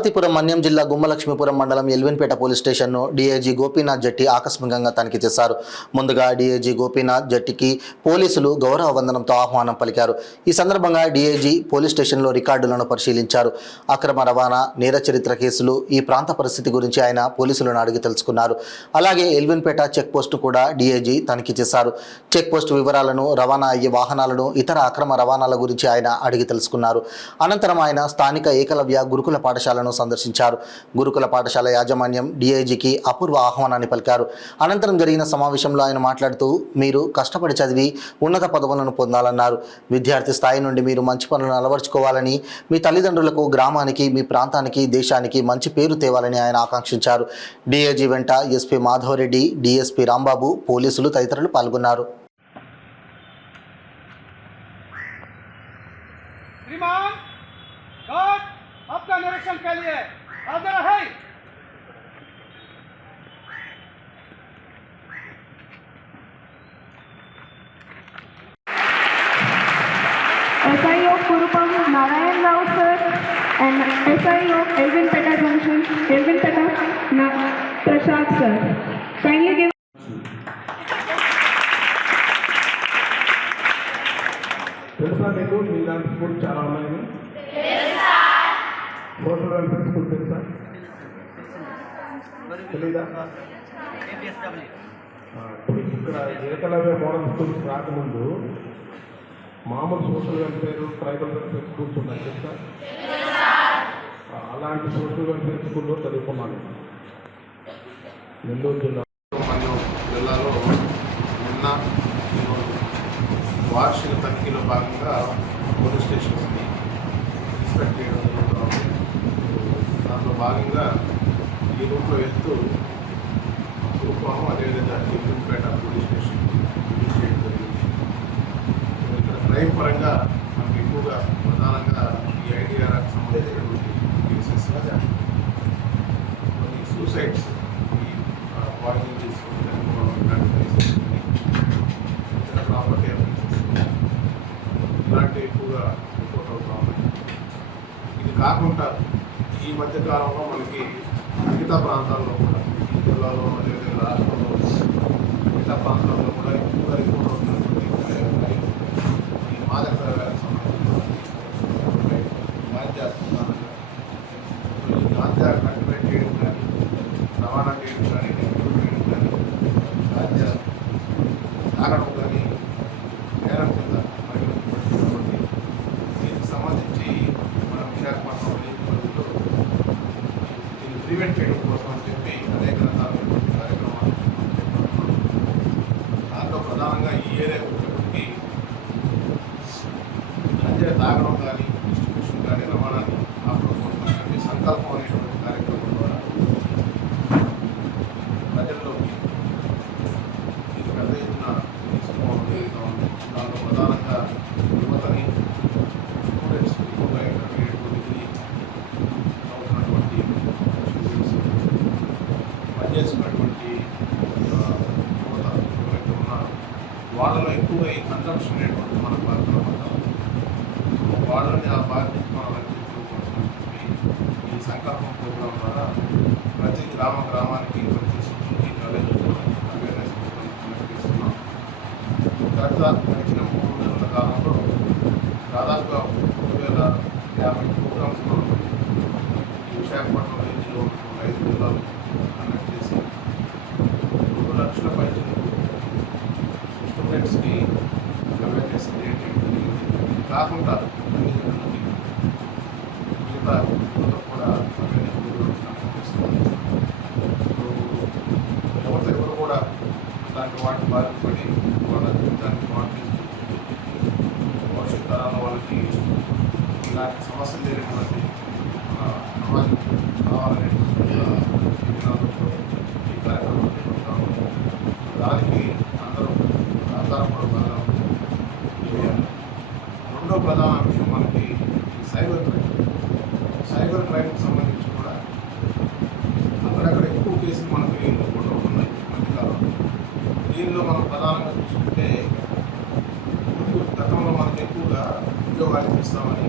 పార్వతీపురం మన్యం జిల్లా గుమ్మలక్ష్మీపురం మండలం ఎల్విన్పేట పోలీస్ స్టేషన్ను డీఐజీ గోపీనాథ్ జట్టి ఆకస్మికంగా తనిఖీ చేశారు. ముందుగా డీఐజీ గోపీనాథ్ జట్టికి పోలీసులు గౌరవ వందనంతో ఆహ్వానం పలికారు. ఈ సందర్భంగా డీఐజీ పోలీస్ స్టేషన్లో రికార్డులను పరిశీలించారు. అక్రమ రవాణా, నేర చరిత్ర కేసులు, ఈ ప్రాంత పరిస్థితి గురించి ఆయన పోలీసులను అడిగి తెలుసుకున్నారు. అలాగే ఎల్విన్పేట చెక్ పోస్టు కూడా డీఐజీ తనిఖీ చేశారు. చెక్ పోస్టు వివరాలను, రవాణా అయ్యే వాహనాలను, ఇతర అక్రమ రవాణాల గురించి ఆయన అడిగి తెలుసుకున్నారు. అనంతరం ఆయన స్థానిక ఏకలవ్య గురుకుల పాఠశాలను సందర్శించారు. గురుకుల పాఠశాల యాజమాన్యం డీఐజీకి అపూర్వ ఆహ్వానాన్ని పలికారు. అనంతరం జరిగిన సమావేశంలో ఆయన మాట్లాడుతూ, మీరు కష్టపడి చదివి ఉన్నత పదవులను పొందాలన్నారు. విద్యార్థి స్థాయి నుండి మీరు మంచి పనులను అలవర్చుకోవాలని, మీ తల్లిదండ్రులకు, గ్రామానికి, మీ ప్రాంతానికి, దేశానికి మంచి పేరు తేవాలని ఆయన ఆకాంక్షించారు. డీఐజీ వెంట ఎస్పీ మాధవరెడ్డి, డీఎస్పీ రాంబాబు, పోలీసులు తదితరులు పాల్గొన్నారు. आपका निरीक्षण के लिए हाजिर है। SI of Kurupam Narayan Rao sir and SI of Elvinpeta Junction, Elvinpeta Prasad sir. Kindly give. తెలుసా మీకు మీ దాంట్లో స్కూల్ చాలా ఉన్నాయి. సోషల్ వెల్ఫేర్ స్కూల్ తెలుసా? తెలీదా? ఇక్కడ ఏకలవ్య మోడల్ స్కూల్స్ రాకముందు మామూలు social welfare, tribal welfare schools ఉన్నాయి తెలుసా? అలాంటి సోషల్ వెల్ఫేర్ స్కూల్లో చదువుకున్నాను. నెల్లూరు జిల్లాలో నిన్న వార్షిక తనిఖీలో భాగంగా పోలీస్ స్టేషన్స్ని ఇన్స్పెక్ట్ చేయడం జరుగుతుంది. దాంట్లో భాగంగా ఈ రూట్లో వెళ్తూ రూపం అదేవిధంగా ఎల్విన్పేట పోలీస్ స్టేషన్ విజిట్ చేయడం జరిగింది. ఇక్కడ క్రైమ్ పరంగా మనకి ఎక్కువగా ప్రధానంగా ఈ ఐడిఆర్కి సంబంధించినటువంటి కేసెస్, కొన్ని సూసైడ్స్, ఈ పాయిజన్ చేసుకుని చనిపోవడం ఇలాంటి కేసెస్, ఇతర ప్రాపర్టీ ఇలాంటివి ఎక్కువగా రిపోర్ట్ అవుతూ ఉన్నాయి. ఇది కాకుండా ఈ మధ్యకాలంలో మనకి మిగతా ప్రాంతాల్లో కూడా, ఈ జిల్లాలో అదేవిధంగా రాష్ట్రంలో మిగతా ప్రాంతాల్లో కూడా ఎక్కువగా రిపోర్ట్ అవుతున్నటువంటి ఈ మాదక ద్రవ్యాలకు సంబంధించినటువంటి గాంజా ఈ గాంజా కల్టివేట్ చేయడం కానీ, రవాణా చేయడం కానీ, నెగ్లెక్ట్ చేయడం కానీ, గాంజా తాగడం కానీ నేరం కింద పరిగణించబడుతున్నటువంటి దీనికి సంబంధించి మన విశాఖపట్నం పరిధిలో దీన్ని ప్రివెంట్ చేయడం కోసం అని చెప్పి అనేక రకాలైనటువంటి కార్యక్రమాలు చేపడుతున్నాం. దాంట్లో ప్రధానంగా ఈ ఏరియా వచ్చేప్పటికీ గంజాయి తాగడం కానీ, డిస్ట్రిబ్యూషన్ కానీ, రవాణాని ఆపడం కోసం సంకల్పం అనేటువంటి కార్యక్రమం ద్వారా ప్రజల్లోకి ఇది పెద్ద ఎత్తున తీసుకోవడం జరుగుతూ ఉంది. దాంట్లో ప్రధానంగా యువతని, స్టూడెంట్స్, ఎక్కువగా ఇంటర్మీడియట్, డిగ్రీ అవుతున్నటువంటి స్టూడెంట్స్, పనిచేస్తున్నటువంటి యువత ఎవరైతే ఉన్నారో వాళ్ళలో ఎక్కువగా ఈ కన్జంప్షన్ అనేటువంటి మనకు బాధ్యత, వాళ్ళని ఆ బాధ్యత మనం రక్షించడం కోసం అని చెప్పి ఈ సంకల్పం ప్రోగ్రాం ద్వారా ప్రతి గ్రామానికి, ప్రతి స్కూల్కి, కాలేజీలో అవేర్నెస్ ప్రోగ్రామ్ కండక్ట్ చేస్తున్నాం. గడిచిన 3 నెలల కాలంలో దాదాపుగా 3050 ప్రోగ్రామ్స్ మనం ఈ విశాఖపట్నం రేంజ్లో 5 జిల్లాలు కండక్ట్ చేసి 2 లక్షల పైచలకు స్టూడెంట్స్కి అవేర్నెస్ క్రియేట్ చేయడం జరిగింది. ఇది కాకుండా అన్ని జిల్లాలకి మిగతా యువతకు కూడా అవేర్నెస్ ప్రోగ్రామ్స్ కండక్ట్ చేస్తున్నాం. ఎవరు కూడా దాంట్లో వాటి బాధపడి వాళ్ళ జీవితాన్ని పాటు చేసుకుంటూ భవిష్యత్ తరాల వాళ్ళకి ఇలాంటి సమస్యలు లేనటువంటి సమాజం కావాలనేటువంటి జీవనాలతో ఈ కార్యక్రమం చేపడతాము. దానికి అందరూ కూడా బాగా చేయాలి. రెండో ప్రధాన విషయం మనకి సైబర్ క్రైమ్. సైబర్ క్రైమ్కి సంబంధించి కూడా అక్కడక్కడ ఎక్కువ కేసులు మనకి రిపోర్ట్ అవుతున్నాయి మధ్యకాలంలో. దీనిలో మనం ప్రధానంగా చూసుకుంటే గతంలో మనకు ఎక్కువగా ఉద్యోగాలు ఇస్తామని